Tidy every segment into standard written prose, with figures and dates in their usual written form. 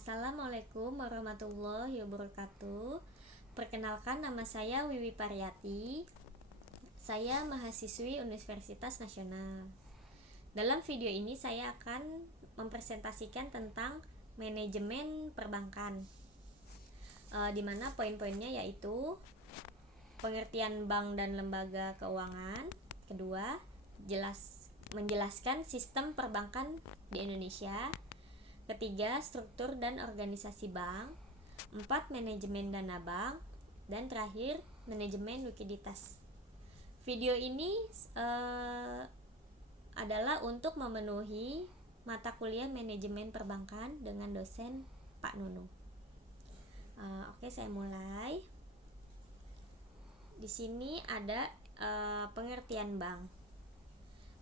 Assalamualaikum warahmatullahi wabarakatuh. Perkenalkan, nama saya Wiwi Pariyati. Saya mahasiswi Universitas Nasional. Dalam video ini saya akan mempresentasikan tentang manajemen perbankan, di mana poin-poinnya yaitu pengertian bank dan lembaga keuangan. Kedua, menjelaskan sistem perbankan di Indonesia. Ketiga, struktur dan organisasi bank. 4, manajemen dana bank. Dan terakhir, manajemen likuiditas. Video ini adalah untuk memenuhi mata kuliah manajemen perbankan dengan dosen Pak Nunu. Oke, saya mulai. Di sini ada pengertian bank.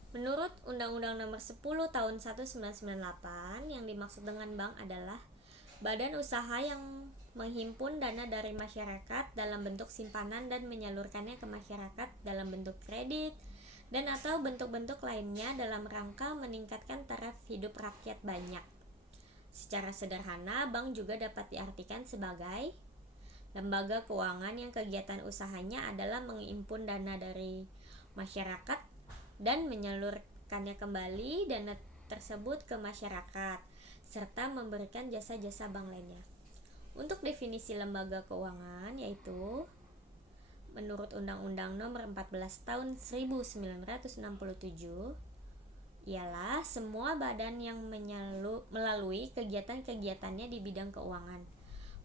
Menurut Undang-Undang Nomor 10 Tahun 1998, yang dimaksud dengan bank adalah badan usaha yang menghimpun dana dari masyarakat dalam bentuk simpanan dan menyalurkannya ke masyarakat dalam bentuk kredit dan atau bentuk-bentuk lainnya dalam rangka meningkatkan taraf hidup rakyat banyak. Secara sederhana, bank juga dapat diartikan sebagai lembaga keuangan yang kegiatan usahanya adalah menghimpun dana dari masyarakat dan menyalurkannya kembali dana tersebut ke masyarakat serta memberikan jasa-jasa bank lainnya. Untuk definisi lembaga keuangan yaitu menurut Undang-Undang Nomor 14 Tahun 1967 ialah semua badan yang melalui kegiatan-kegiatannya di bidang keuangan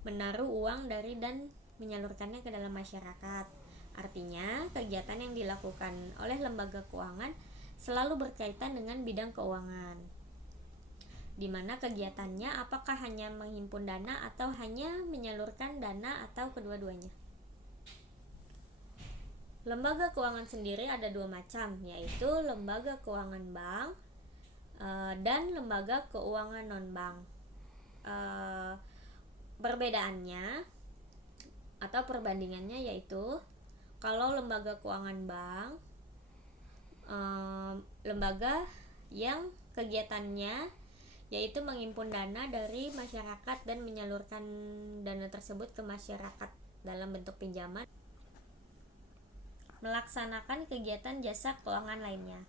menaruh uang dari dan menyalurkannya ke dalam masyarakat. Artinya, kegiatan yang dilakukan oleh lembaga keuangan selalu berkaitan dengan bidang keuangan, di mana kegiatannya apakah hanya menghimpun dana atau hanya menyalurkan dana atau kedua-duanya. Lembaga keuangan sendiri ada dua macam, yaitu lembaga keuangan bank dan lembaga keuangan non-bank. Perbedaannya atau perbandingannya yaitu kalau lembaga keuangan bank, lembaga yang kegiatannya yaitu menghimpun dana dari masyarakat dan menyalurkan dana tersebut ke masyarakat dalam bentuk pinjaman, melaksanakan kegiatan jasa keuangan lainnya.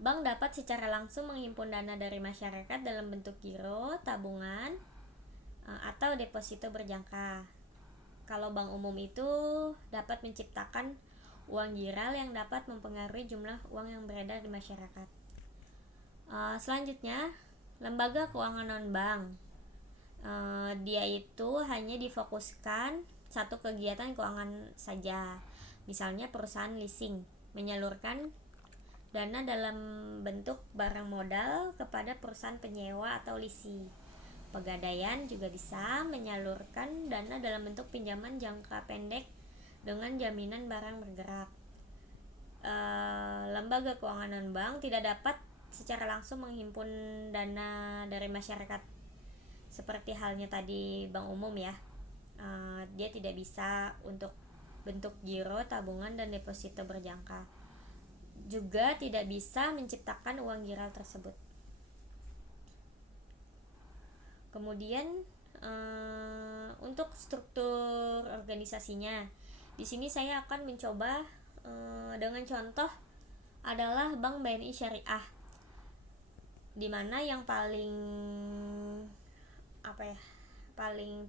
Bank dapat secara langsung menghimpun dana dari masyarakat dalam bentuk giro, tabungan, atau deposito berjangka. Kalau bank umum itu dapat menciptakan uang giral yang dapat mempengaruhi jumlah uang yang beredar di masyarakat. Selanjutnya, lembaga keuangan non-bank. Dia itu hanya difokuskan satu kegiatan keuangan saja. Misalnya perusahaan leasing menyalurkan dana dalam bentuk barang modal kepada perusahaan penyewa atau leasing. Pegadaian juga bisa menyalurkan dana dalam bentuk pinjaman jangka pendek dengan jaminan barang bergerak. Lembaga keuangan non-bank tidak dapat secara langsung menghimpun dana dari masyarakat seperti halnya tadi bank umum ya. Dia tidak bisa untuk bentuk giro, tabungan, dan deposito berjangka. Juga tidak bisa menciptakan uang giral tersebut. Kemudian untuk struktur organisasinya, di sini saya akan mencoba dengan contoh adalah Bank BNI Syariah, di mana yang paling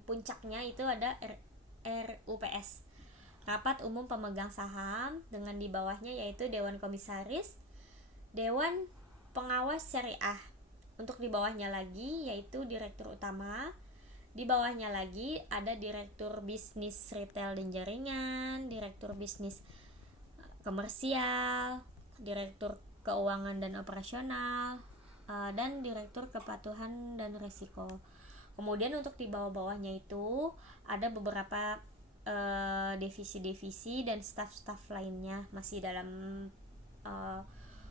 puncaknya itu ada RUPS, Rapat Umum Pemegang Saham, dengan di bawahnya yaitu Dewan Komisaris, Dewan Pengawas Syariah. Untuk di bawahnya lagi yaitu Direktur Utama. Di bawahnya lagi ada Direktur Bisnis Retail dan Jaringan, Direktur Bisnis Komersial, Direktur Keuangan dan Operasional, dan Direktur Kepatuhan dan Risiko. Kemudian untuk di bawah-bawahnya itu ada beberapa divisi-divisi dan staf-staf lainnya masih dalam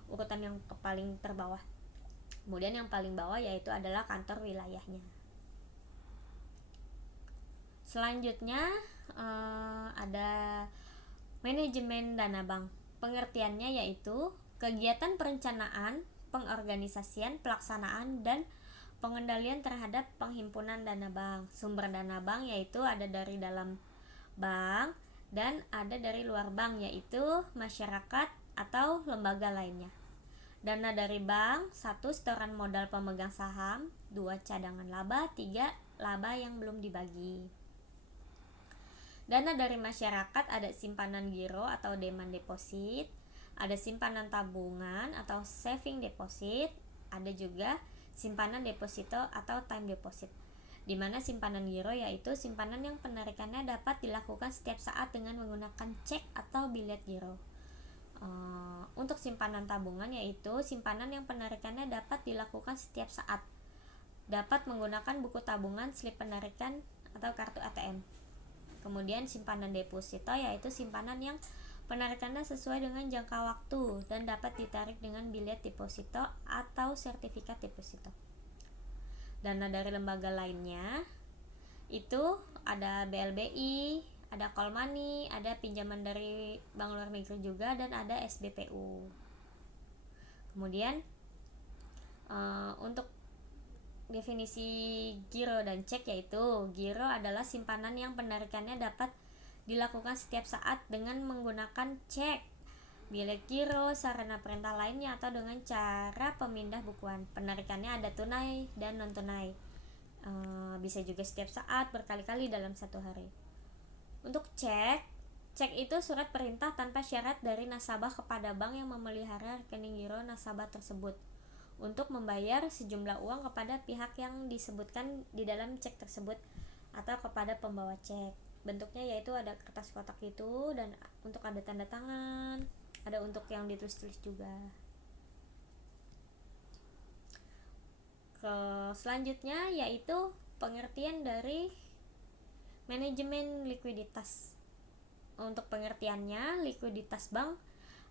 urutan yang paling terbawah. Kemudian yang paling bawah yaitu adalah kantor wilayahnya. Selanjutnya ada manajemen dana bank. Pengertiannya yaitu kegiatan perencanaan, pengorganisasian, pelaksanaan, dan pengendalian terhadap penghimpunan dana bank. Sumber dana bank yaitu ada dari dalam bank dan ada dari luar bank, yaitu masyarakat atau lembaga lainnya. Dana dari bank: 1. Setoran modal pemegang saham, 2. Cadangan laba, 3. Laba yang belum dibagi. Dana dari masyarakat ada simpanan giro atau demand deposit, ada simpanan tabungan atau saving deposit, ada juga simpanan deposito atau time deposit. Di mana simpanan giro yaitu simpanan yang penarikannya dapat dilakukan setiap saat dengan menggunakan cek atau bilet giro. Untuk simpanan tabungan yaitu simpanan yang penarikannya dapat dilakukan setiap saat, dapat menggunakan buku tabungan, slip penarikan, atau kartu ATM. Kemudian simpanan deposito yaitu simpanan yang penarikannya sesuai dengan jangka waktu dan dapat ditarik dengan bilet deposito atau sertifikat deposito. Dana dari lembaga lainnya itu ada BLBI, ada call money, ada pinjaman dari bank luar negeri juga, dan ada SBPU. Kemudian untuk definisi giro dan cek yaitu giro adalah simpanan yang penarikannya dapat dilakukan setiap saat dengan menggunakan cek, bilet giro, sarana perintah lainnya, atau dengan cara pemindah bukuan. Penarikannya ada tunai dan non tunai, bisa juga setiap saat, berkali-kali dalam satu hari. Untuk cek itu surat perintah tanpa syarat dari nasabah kepada bank yang memelihara rekening giro nasabah tersebut untuk membayar sejumlah uang kepada pihak yang disebutkan di dalam cek tersebut atau kepada pembawa cek. Bentuknya yaitu ada kertas kotak itu, dan untuk ada tanda tangan, ada untuk yang ditulis-tulis juga. Selanjutnya yaitu pengertian dari manajemen likuiditas. Untuk pengertiannya, likuiditas bank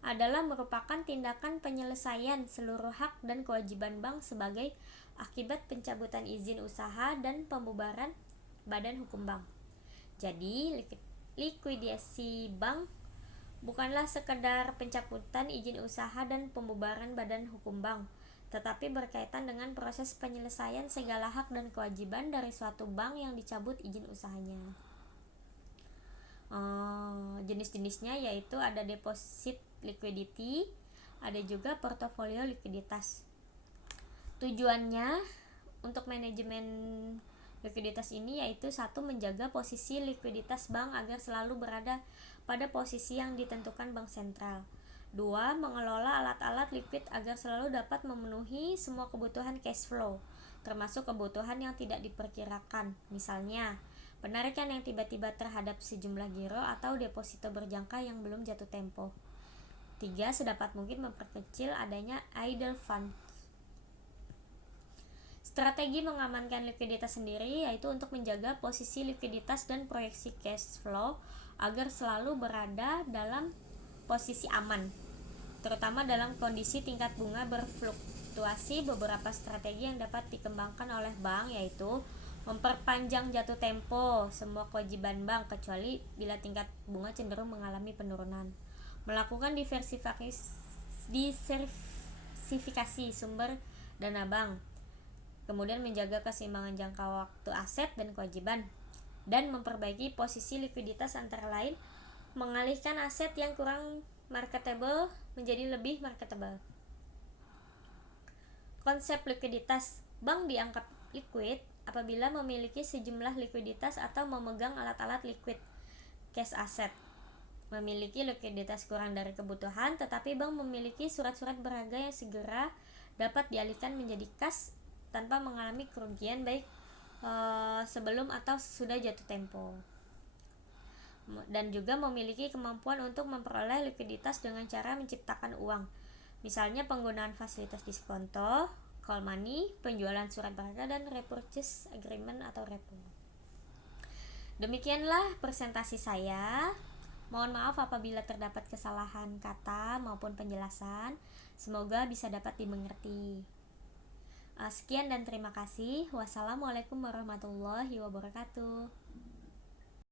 adalah merupakan tindakan penyelesaian seluruh hak dan kewajiban bank sebagai akibat pencabutan izin usaha dan pembubaran badan hukum bank. Jadi, likuidasi bank bukanlah sekedar pencabutan izin usaha dan pembubaran badan hukum bank, tetapi berkaitan dengan proses penyelesaian segala hak dan kewajiban dari suatu bank yang dicabut izin usahanya. Jenis-jenisnya yaitu ada deposit liquidity, ada juga portofolio likuiditas. Tujuannya untuk manajemen likuiditas ini yaitu 1. Menjaga posisi likuiditas bank agar selalu berada pada posisi yang ditentukan bank sentral. 2. Mengelola alat-alat likuid agar selalu dapat memenuhi semua kebutuhan cash flow, termasuk kebutuhan yang tidak diperkirakan, misalnya penarikan yang tiba-tiba terhadap sejumlah giro atau deposito berjangka yang belum jatuh tempo. 3. Sedapat mungkin memperkecil adanya idle fund. Strategi mengamankan likuiditas sendiri yaitu untuk menjaga posisi likuiditas dan proyeksi cash flow agar selalu berada dalam posisi aman, terutama dalam kondisi tingkat bunga berfluktuasi. Beberapa strategi yang dapat dikembangkan oleh bank yaitu memperpanjang jatuh tempo semua kewajiban bank kecuali bila tingkat bunga cenderung mengalami penurunan, melakukan diversifikasi sumber dana bank, kemudian menjaga keseimbangan jangka waktu aset dan kewajiban, dan memperbaiki posisi likuiditas antara lain mengalihkan aset yang kurang marketable menjadi lebih marketable. Konsep likuiditas: bank dianggap liquid apabila memiliki sejumlah likuiditas atau memegang alat-alat liquid cash asset. Memiliki likuiditas kurang dari kebutuhan, tetapi bank memiliki surat-surat berharga yang segera dapat dialihkan menjadi kas tanpa mengalami kerugian baik sebelum atau sesudah jatuh tempo. Dan juga memiliki kemampuan untuk memperoleh likuiditas dengan cara menciptakan uang, misalnya penggunaan fasilitas diskonto, call money, penjualan surat berharga, dan repurchase agreement atau repo. Demikianlah presentasi saya. Mohon maaf apabila terdapat kesalahan kata maupun penjelasan. Semoga bisa dapat dimengerti. Sekian dan terima kasih. Wassalamualaikum warahmatullahi wabarakatuh.